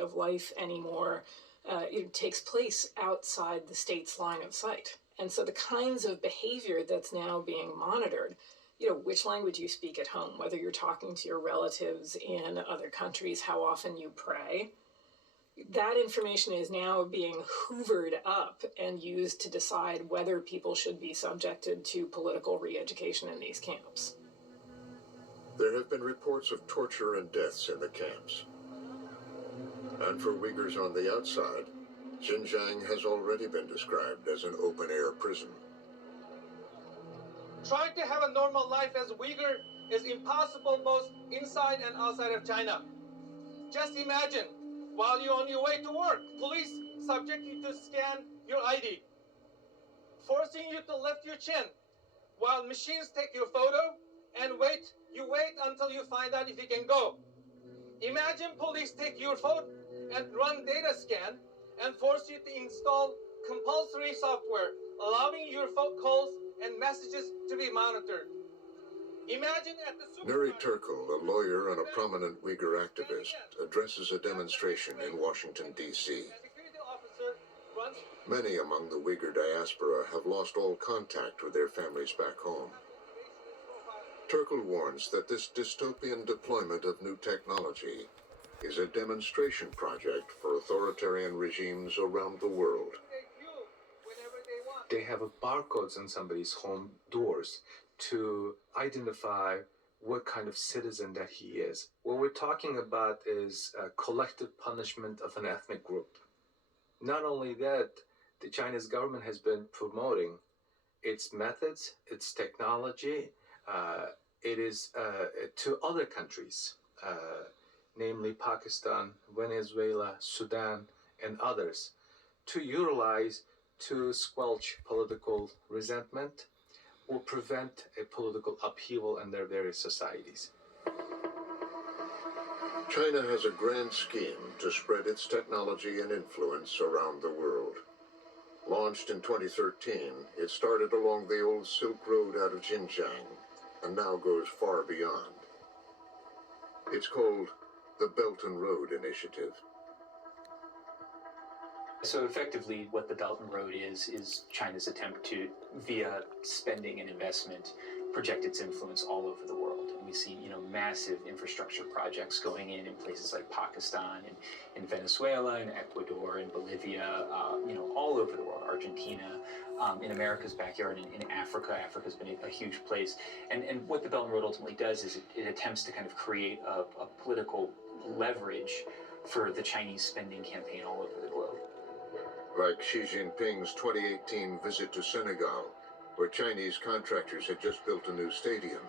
of life anymore it takes place outside the state's line of sight. And so the kinds of behavior that's now being monitored, which language you speak at home, whether you're talking to your relatives in other countries, how often you pray, that information is now being hoovered up and used to decide whether people should be subjected to political re-education in these camps. There have been reports of torture and deaths in the camps. And for Uyghurs on the outside, Xinjiang has already been described as an open-air prison. Trying to have a normal life as a Uyghur is impossible both inside and outside of China. Just imagine, while you're on your way to work, police subject you to scan your ID, forcing you to lift your chin, while machines take your photo and you wait until you find out if you can go. Imagine police take your phone and run data scan and force you to install compulsory software, allowing your phone calls and messages to be monitored. Imagine at the Nuri Turkel, a lawyer and a prominent Uyghur activist, addresses a demonstration in Washington, D.C. Many among the Uyghur diaspora have lost all contact with their families back home. Turkel warns that this dystopian deployment of new technology is a demonstration project for authoritarian regimes around the world. They have barcodes on somebody's home doors to identify what kind of citizen that he is. What we're talking about is a collective punishment of an ethnic group. Not only that, the Chinese government has been promoting its methods, its technology, it is to other countries, namely Pakistan, Venezuela, Sudan, and others, to utilize to squelch political resentment or prevent a political upheaval in their various societies. China has a grand scheme to spread its technology and influence around the world. Launched in 2013, it started along the old Silk Road out of Xinjiang and now goes far beyond. It's called the Belt and Road Initiative. So effectively, what the Belt and Road is China's attempt to, via spending and investment, project its influence all over the world. And we see, massive infrastructure projects going in places like Pakistan and in Venezuela and Ecuador and Bolivia, all over the world, Argentina, in America's backyard, in Africa. Africa's been a huge place. And what the Belt and Road ultimately does is it attempts to kind of create a political leverage for the Chinese spending campaign all over the globe. Like Xi Jinping's 2018 visit to Senegal, where Chinese contractors had just built a new stadium,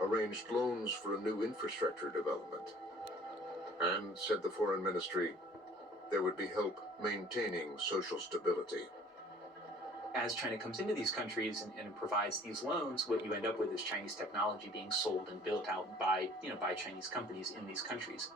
arranged loans for a new infrastructure development, and, said the foreign ministry, there would be help maintaining social stability. As China comes into these countries and provides these loans, what you end up with is Chinese technology being sold and built out by Chinese companies in these countries.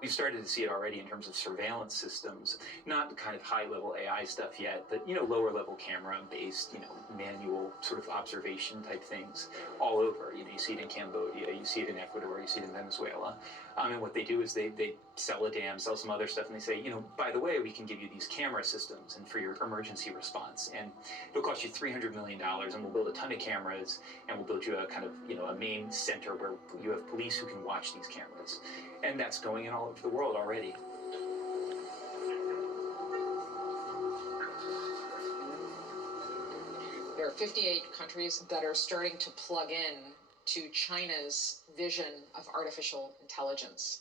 We've started to see it already in terms of surveillance systems, not the kind of high-level AI stuff yet, but, lower-level camera-based, manual sort of observation type things all over. You see it in Cambodia, you see it in Ecuador, you see it in Venezuela. And what they do is they sell a dam, sell some other stuff, and they say, by the way, we can give you these camera systems and for your emergency response. And it'll cost you $300 million, and we'll build a ton of cameras, and we'll build you a kind of, a main center where you have police who can watch these cameras. And that's going in all over the world already. There are 58 countries that are starting to plug in to China's vision of artificial intelligence,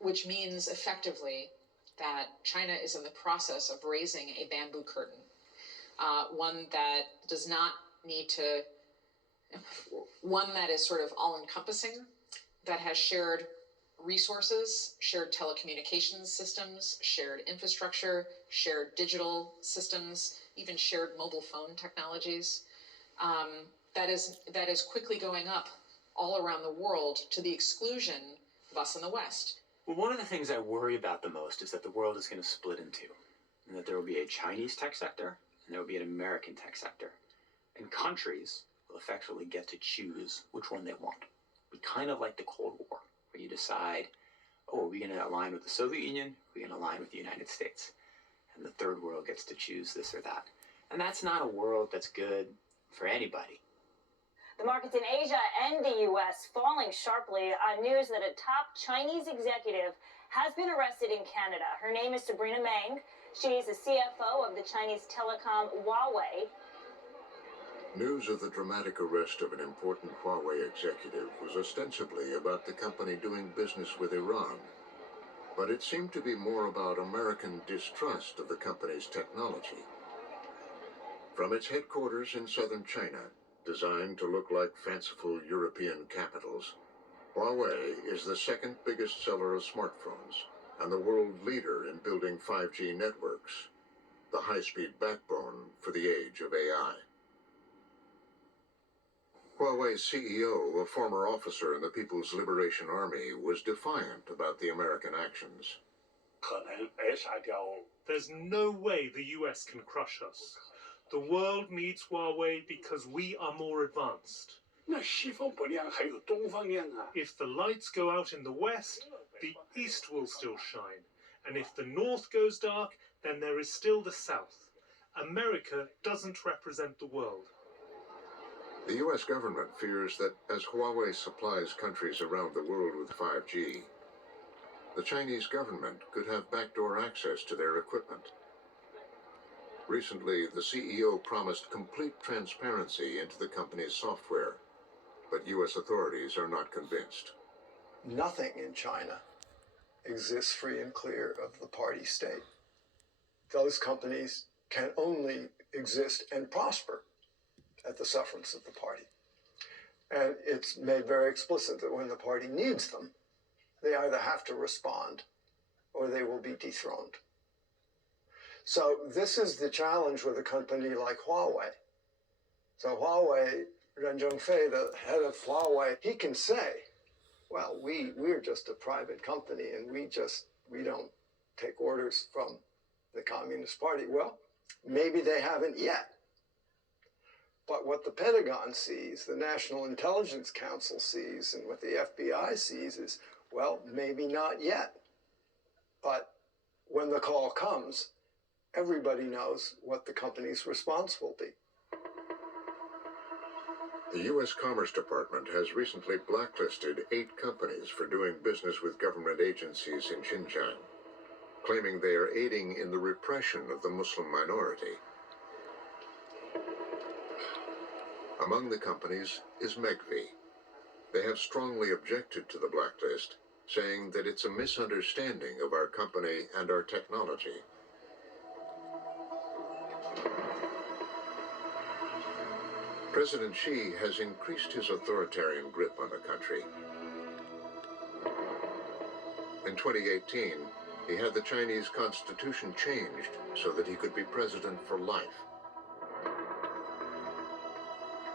which means effectively that China is in the process of raising a bamboo curtain, one that does not need to, one that is sort of all-encompassing, that has shared resources, shared telecommunications systems, shared infrastructure, shared digital systems, even shared mobile phone technologies. That is quickly going up all around the world to the exclusion of us in the West. Well, one of the things I worry about the most is that the world is going to split in two, and that there will be a Chinese tech sector and there will be an American tech sector. And countries will effectively get to choose which one they want. Be kind of like the Cold War, where you decide, oh, are we going to align with the Soviet Union? Are we going to align with the United States? And the third world gets to choose this or that. And that's not a world that's good for anybody. The markets in Asia and the U.S. falling sharply on news that a top Chinese executive has been arrested in Canada. Her name is Sabrina Meng. She is the CFO of the Chinese telecom Huawei. News of the dramatic arrest of an important Huawei executive was ostensibly about the company doing business with Iran. But it seemed to be more about American distrust of the company's technology. From its headquarters in southern China, designed to look like fanciful European capitals, Huawei is the second biggest seller of smartphones and the world leader in building 5G networks, the high-speed backbone for the age of AI. Huawei's CEO, a former officer in the People's Liberation Army, was defiant about the American actions. There's no way the US can crush us. The world needs Huawei because we are more advanced. If the lights go out in the west, the east will still shine. And if the north goes dark, then there is still the south. America doesn't represent the world. The U.S. government fears that as Huawei supplies countries around the world with 5G, the Chinese government could have backdoor access to their equipment. Recently, the CEO promised complete transparency into the company's software, but U.S. authorities are not convinced. Nothing in China exists free and clear of the party state. Those companies can only exist and prosper at the sufferance of the party. And it's made very explicit that when the party needs them, they either have to respond or they will be dethroned. So this is the challenge with a company like Huawei. So Huawei, Ren Zhengfei, the head of Huawei, he can say, well, we're just a private company and we don't take orders from the Communist Party. Well, maybe they haven't yet. But what the Pentagon sees, the National Intelligence Council sees, and what the FBI sees is, well, maybe not yet. But when the call comes, everybody knows what the company's response will be. The U.S. Commerce Department has recently blacklisted 8 companies for doing business with government agencies in Xinjiang, claiming they are aiding in the repression of the Muslim minority. Among the companies is Megvii. They have strongly objected to the blacklist, saying that it's a misunderstanding of our company and our technology. President Xi has increased his authoritarian grip on the country. In 2018, he had the Chinese constitution changed so that he could be president for life.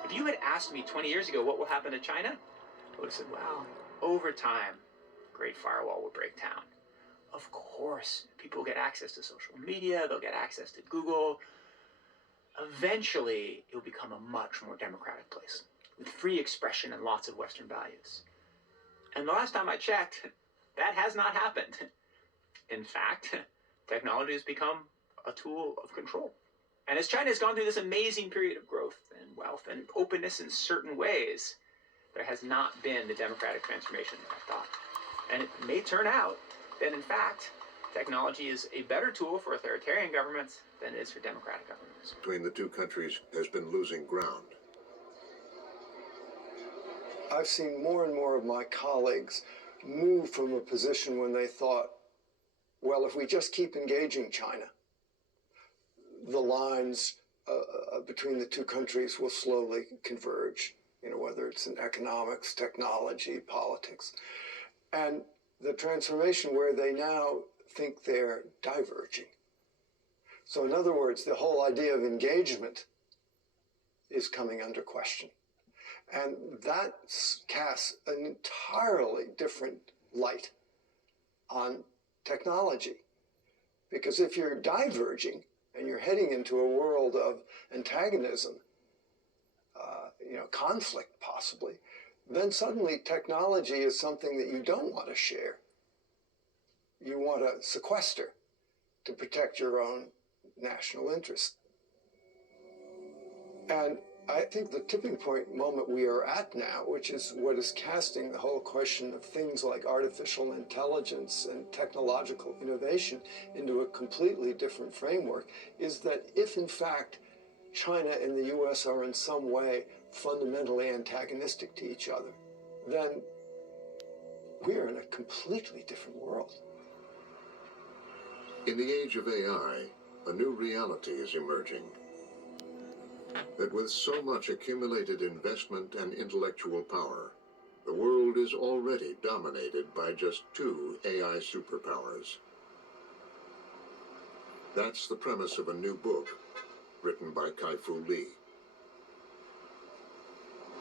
If you had asked me 20 years ago what will happen to China, I would have said, well, over time, Great Firewall will break down. Of course, people get access to social media, they'll get access to Google. Eventually, it will become a much more democratic place with free expression and lots of Western values. And the last time I checked, that has not happened. In fact, technology has become a tool of control. And as China has gone through this amazing period of growth and wealth and openness in certain ways, there has not been the democratic transformation that I thought. And it may turn out that, in fact, technology is a better tool for authoritarian governments than it is for democratic governments. Between the two countries has been losing ground. I've seen more and more of my colleagues move from a position when they thought, well, if we just keep engaging China, the lines between the two countries will slowly converge, whether it's in economics, technology, politics. And the transformation where they now think they're diverging. So in other words, the whole idea of engagement is coming under question. And that casts an entirely different light on technology. Because if you're diverging and you're heading into a world of antagonism, conflict possibly, then suddenly technology is something that you don't want to share. you want to sequester to protect your own national interest. And I think the tipping point moment we are at now, which is what is casting the whole question of things like artificial intelligence and technological innovation into a completely different framework, is that if in fact China and the US are in some way fundamentally antagonistic to each other, then we are in a completely different world. In the age of AI, a new reality is emerging. That with so much accumulated investment and intellectual power, the world is already dominated by just 2 AI superpowers. That's the premise of a new book written by Kai-Fu Lee.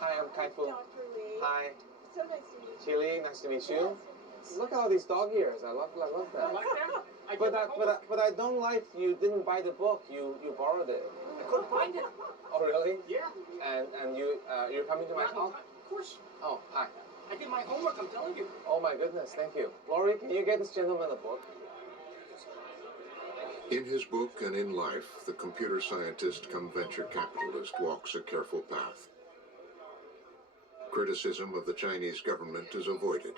Hi, I'm Kai-Fu. Dr. Lee. Hi. So nice to meet you. Chili, nice to meet you. Look at all these dog ears. I love them. Like them? But I don't like you didn't buy the book. You borrowed it. I couldn't find it. Oh really? Yeah. And you're coming to my house? Of course. Oh hi. I did my homework, I'm telling you. Oh my goodness, thank you. Laurie, can you get this gentleman a book? In his book and in life, the computer scientist come venture capitalist walks a careful path. Criticism of the Chinese government is avoided,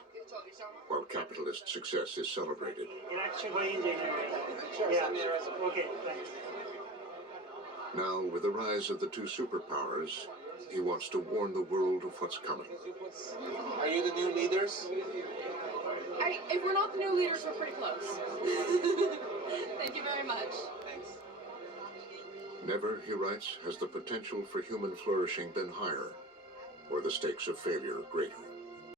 while capitalist success is celebrated. You're actually going in there. Sure, Yeah. send me a resume. Okay, thanks. Now, with the rise of the 2 superpowers, he wants to warn the world of what's coming. Are you the new leaders? If we're not the new leaders, we're pretty close. Thank you very much. Thanks. Never, he writes, has the potential for human flourishing been higher, or the stakes of failure greater.